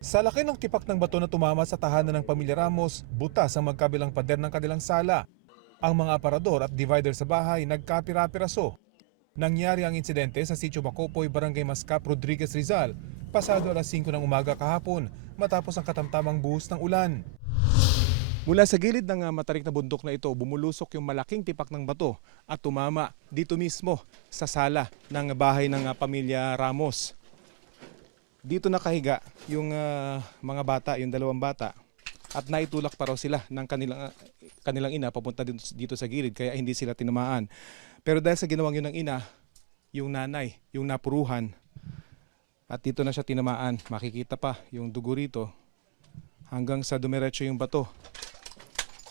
Sa laki ng tipak ng bato na tumama sa tahanan ng pamilya Ramos, butas ang magkabilang pader ng kanilang sala. Ang mga aparador at divider sa bahay nagkapira-piraso. Nangyari ang insidente sa Sitio Macopoy, Barangay Mascap, Rodriguez, Rizal, pasado alas 5 ng umaga kahapon matapos ang katamtamang buhos ng ulan. Mula sa gilid ng matarik na bundok na ito, bumulusok yung malaking tipak ng bato at tumama dito mismo sa sala ng bahay ng pamilya Ramos. Dito nakahiga yung mga bata, yung dalawang bata, at naitulak pa raw sila ng kanilang ina papunta dito sa gilid kaya hindi sila tinamaan. Pero dahil sa ginawang yun ng ina, yung nanay, yung napuruhan, at dito na siya tinamaan. Makikita pa yung dugo rito hanggang sa dumiretso yung bato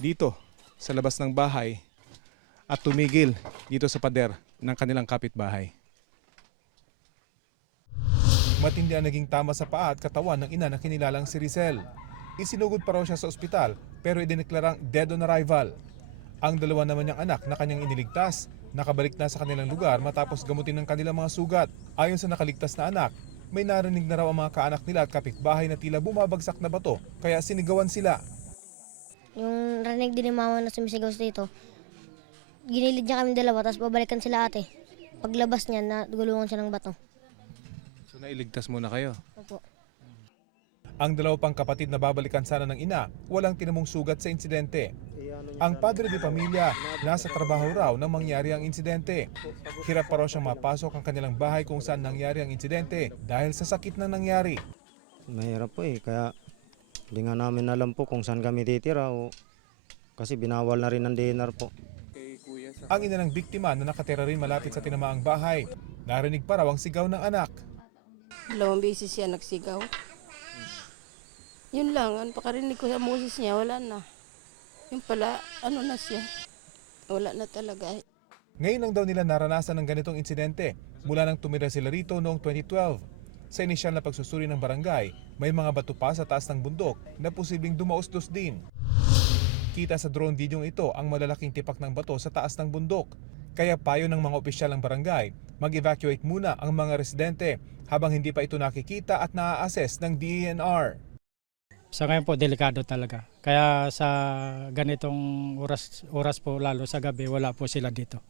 dito sa labas ng bahay at tumigil dito sa pader ng kanilang kapitbahay. Matindi ang naging tama sa paa at katawan ng ina na kinilalang si Rizel. Isinugod pa raw siya sa ospital pero idineklarang dead on arrival. Ang dalawa naman niyang anak na kanyang iniligtas, nakabalik na sa kanilang lugar matapos gamutin ng kanilang mga sugat. Ayon sa nakaligtas na anak, may narinig na raw ang mga kaanak nila at kapitbahay na tila bumabagsak na bato kaya sinigawan sila. Yung narinig din ni mama na sumisigaw dito, ginilid niya kami dalawa tapos babalikan sila ate. Paglabas niya, nagulungan siya ng bato. So nailigtas muna kayo? Opo. Ang dalawa pang kapatid na babalikan sana ng ina, walang tinamong sugat sa insidente. Ang padre de pamilya, nasa trabaho raw nang mangyari ang insidente. Hirap pa raw siyang mapasok ang kanilang bahay kung saan nangyari ang insidente dahil sa sakit na nangyari. Mahirap po kaya hindi nga namin alam po kung saan kami titira kasi binawal na rin ang dinner po. Ang ina ng biktima na nakatira rin malapit sa tinamaang bahay, narinig pa raw ang sigaw ng anak. 2 beses siya nagsigaw. Yun lang, ang pakarinig ko sa boses niya, wala na. Yung pala, na siya. Wala na talaga. Ngayon lang daw nila naranasan ng ganitong insidente mula nang tumira sila rito noong 2012. Sa inisyal na pagsusuri ng barangay, may mga bato pa sa taas ng bundok na posibleng dumaustos din. Kita sa drone video ito ang malalaking tipak ng bato sa taas ng bundok. Kaya payo ng mga opisyal ng barangay, mag-evacuate muna ang mga residente habang hindi pa ito nakikita at naa-assess ng DENR. Sa ngayon po, delikado talaga. Kaya sa ganitong oras po, lalo sa gabi, wala po sila dito.